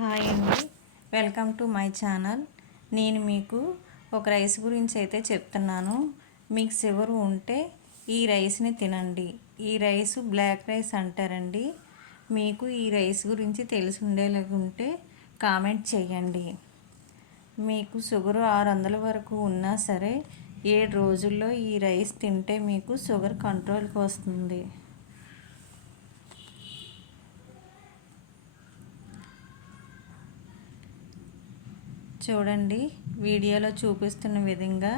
Hi అండి. Welcome to my channel. నేను మీకు ఒక రైస్ గురించి అయితే చెప్తున్నాను. మీకు షుగర్ ఉంటే ఈ రైస్ని తినండి. ఈ రైస్ బ్లాక్ రైస్ అంటారండి. మీకు ఈ రైస్ గురించి తెలిసి ఉండేలాగుంటే కామెంట్ చేయండి. మీకు షుగర్ ఆరు వందల వరకు ఉన్నా సరే ఏడు రోజుల్లో ఈ రైస్ తింటే మీకు షుగర్ కంట్రోల్కి వస్తుంది. చూడండి వీడియోలో చూపిస్తున్న విధంగా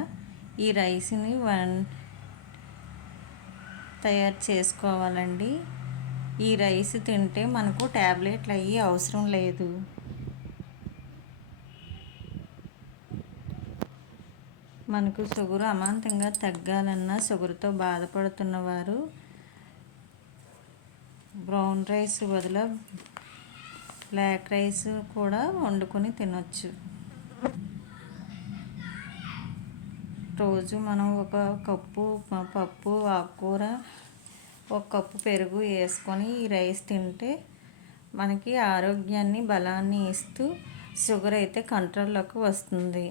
ఈ రైస్ని వన్ తయారు చేసుకోవాలండి. ఈ రైస్ తింటే మనకు ట్యాబ్లెట్లు అయ్యి అవసరం లేదు. మనకు షుగర్ అమాంతంగా తగ్గాలన్నా షుగర్తో బాధపడుతున్న వారు బ్రౌన్ రైస్ బదులు బ్లాక్ రైస్ కూడా వండుకొని తినొచ్చు. రోజు మనం ఒక కప్పు పప్పు ఆకుకూర ఒక కప్పు పెరుగు వేసుకొని ఈ రైస్ తింటే మనకి ఆరోగ్యాన్ని బలాన్ని ఇస్తూ షుగర్ అయితే కంట్రోల్లోకి వస్తుంది.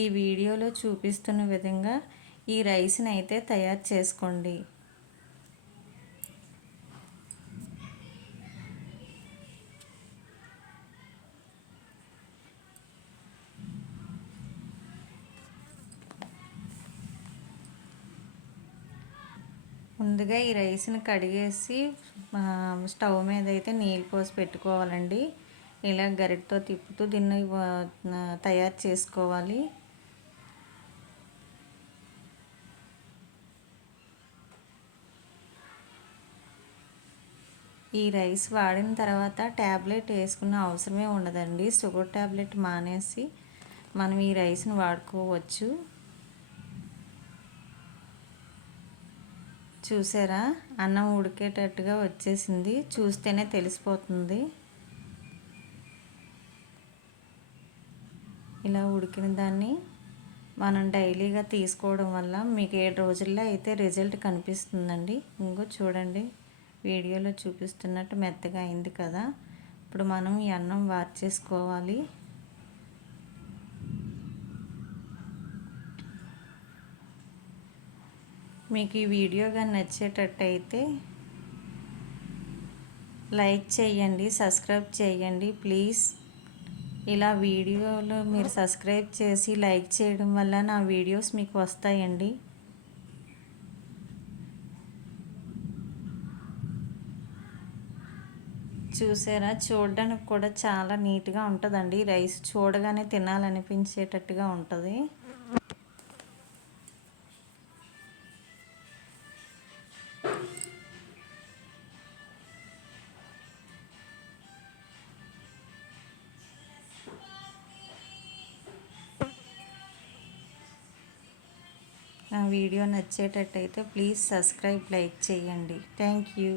ఈ వీడియోలో చూపిస్తున్న విధంగా ఈ రైస్ని అయితే తయారు చేసుకోండి. ముందుగా ఈ రైస్ని కడిగేసి స్టవ్ మీద అయితే నీళ్ళు పోసి పెట్టుకోవాలండి. ఇలా గరిటతో తిప్పుతూ దీన్ని తయారు చేసుకోవాలి. ఈ రైస్ వాడిన తర్వాత ట్యాబ్లెట్ వేసుకున్న అవసరమే ఉండదండి. షుగర్ ట్యాబ్లెట్ మానేసి మనం ఈ రైస్ని వాడుకోవచ్చు. చూసారా? అన్నం ఉడికేటట్టుగా వచ్చేసింది. చూస్తేనే తెలిసిపోతుంది. ఇలా ఉడికిన దాన్ని మనం డైలీగా తీసుకోవడం వల్ల మీకు ఏడు రోజుల్లో అయితే రిజల్ట్ కనిపిస్తుందండి. ఇంకో చూడండి. వీడియోలో చూపిస్తున్నట్టు మెత్తగా అయింది కదా. ఇప్పుడు మనం ఈ అన్నం వార్చేసుకోవాలి మీకు ఈ వీడియో కానీ నచ్చేటట్టయితే లైక్ చేయండి సబ్స్క్రైబ్ చేయండి. ప్లీజ్ ఇలా వీడియోలో మీరు సబ్స్క్రైబ్ చేసి లైక్ చేయడం వల్ల నా వీడియోస్ మీకు వస్తాయండి. చూసారా? చూడడానికి కూడా చాలా నీట్గా ఉంటుందండి. రైస్ చూడగానే తినాలనిపించేటట్టుగా ఉంటుంది. నా వీడియో నచ్చేటట్టయితే ప్లీజ్ సబ్స్క్రైబ్ లైక్ చేయండి. Thank you.